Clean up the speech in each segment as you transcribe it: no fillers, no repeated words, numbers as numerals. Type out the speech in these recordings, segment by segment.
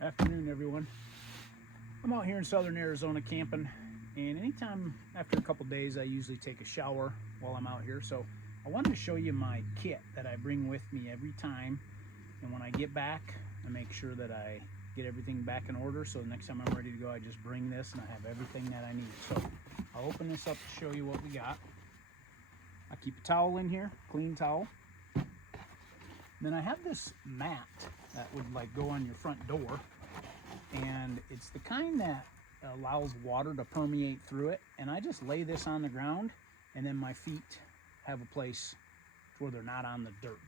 Afternoon, everyone. I'm out here in southern Arizona camping, and anytime after a couple days I usually take a shower while I'm out here. So I wanted to show you my kit that I bring with me every time, and when I get back I make sure that I get everything back in order, so the next time I'm ready to go I just bring this and I have everything that I need. So I'll open this up to show you what we got. I keep a towel in here, clean towel. Then I have this mat that would like go on your front door, and it's the kind that allows water to permeate through it, and I just lay this on the ground, and then my feet have a place where they're not on the dirt.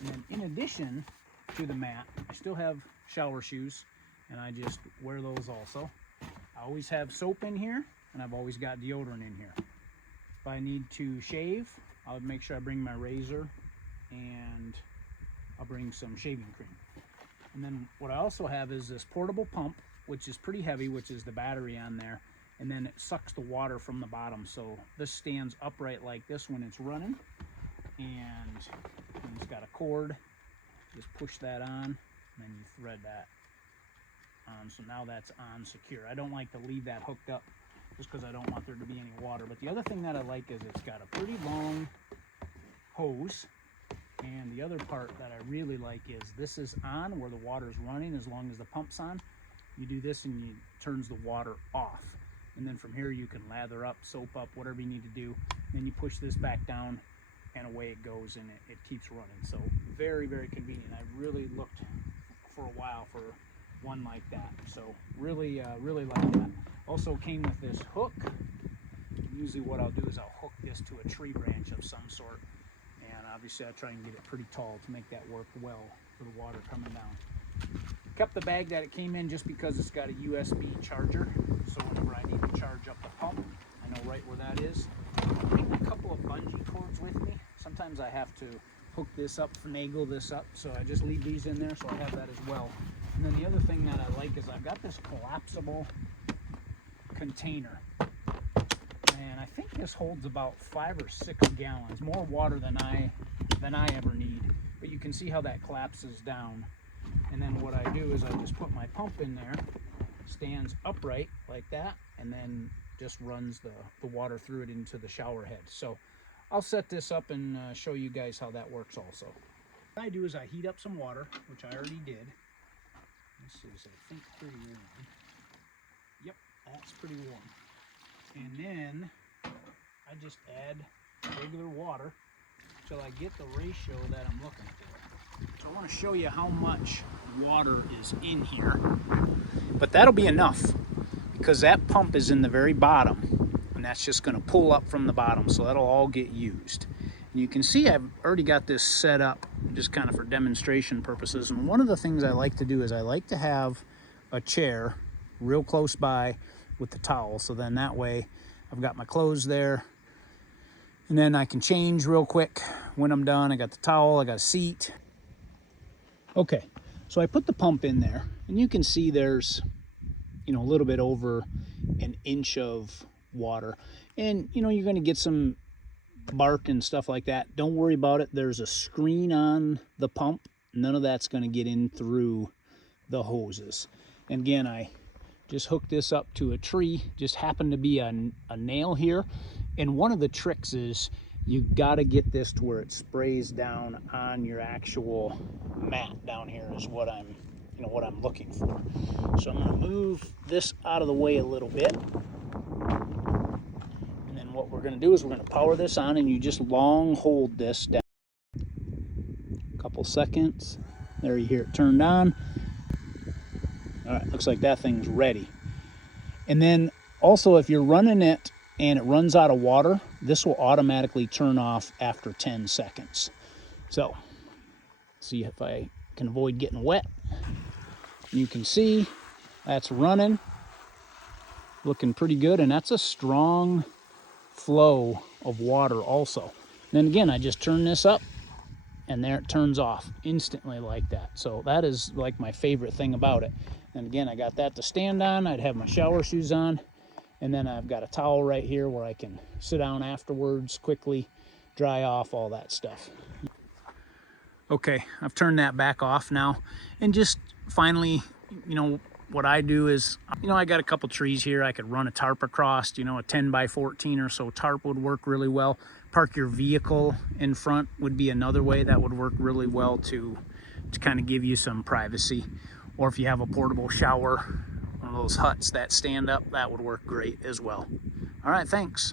And then in addition to the mat, I still have shower shoes, and I just wear those also. I always have soap in here, and I've always got deodorant in here. If I need to shave, I'll make sure I bring my razor, and I'll bring some shaving cream. And then what I also have is this portable pump, which is pretty heavy, which is the battery on there, and then it sucks the water from the bottom. So this stands upright like this when it's running, and it's got a cord. Just push that on, and then you thread that on. So now that's on secure. I don't like to leave that hooked up just because I don't want there to be any water. But the other thing that I like is it's got a pretty long hose. And the other part that I really like is this is on where the water is running as long as the pump's on. You do this and it turns the water off. And then from here you can lather up, soap up, whatever you need to do. Then you push this back down and away it goes, and it keeps running. So very, very convenient. I really looked for a while for one like that. So really, really like that. Also came with this hook. Usually what I'll do is I'll hook this to a tree branch of some sort. And obviously I try and get it pretty tall to make that work well for the water coming down. Kept the bag that it came in just because it's got a USB charger, so whenever I need to charge up the pump, I know right where that is. I bring a couple of bungee cords with me. Sometimes I have to hook this up, finagle this up, so I just leave these in there, so I have that as well. And then the other thing that I like is I've got this collapsible container. And I think this holds about 5 or 6 gallons, more water than I ever need. But you can see how that collapses down. And then what I do is I just put my pump in there, stands upright like that, and then just runs the water through it into the shower head. So I'll set this up and show you guys how that works also. What I do is I heat up some water, which I already did. This is, I think, pretty warm. Yep, that's pretty warm. And then I just add regular water till I get the ratio that I'm looking for. So I want to show you how much water is in here, but that'll be enough because that pump is in the very bottom, and that's just going to pull up from the bottom, so that'll all get used. And you can see I've already got this set up just kind of for demonstration purposes. And one of the things I like to do is I like to have a chair real close by with the towel, so then that way I've got my clothes there, and then I can change real quick when I'm done. I got the towel, I got a seat. Okay, so I put the pump in there, and you can see there's, a little bit over an inch of water, and you're going to get some bark and stuff like that. Don't worry about it. There's a screen on the pump. None of that's going to get in through the hoses. And again, I just hook this up to a tree. Just happened to be a nail here. And one of the tricks is you got to get this to where it sprays down on your actual mat down here is what I'm looking for. So I'm going to move this out of the way a little bit. And then what we're going to do is we're going to power this on, and you just long hold this down. A couple seconds. There, you hear it turned on. All right, looks like that thing's ready. And then also, if you're running it and it runs out of water, this will automatically turn off after 10 seconds. So, see if I can avoid getting wet. You can see that's running, looking pretty good, and that's a strong flow of water also. And then again, I just turn this up, and there it turns off instantly like that. So that is like my favorite thing about it. And again, I got that to stand on. I'd have my shower shoes on, and then I've got a towel right here where I can sit down afterwards, quickly dry off, all that stuff. Okay, I've turned that back off now, and just finally you know, what I do is, you know, I got a couple trees here. I could run a tarp across, you know, a 10 by 14 or so tarp would work really well. Park your vehicle in front would be another way that would work really well to kind of give you some privacy. Or if you have a portable shower, one of those huts that stand up, that would work great as well. All right, thanks.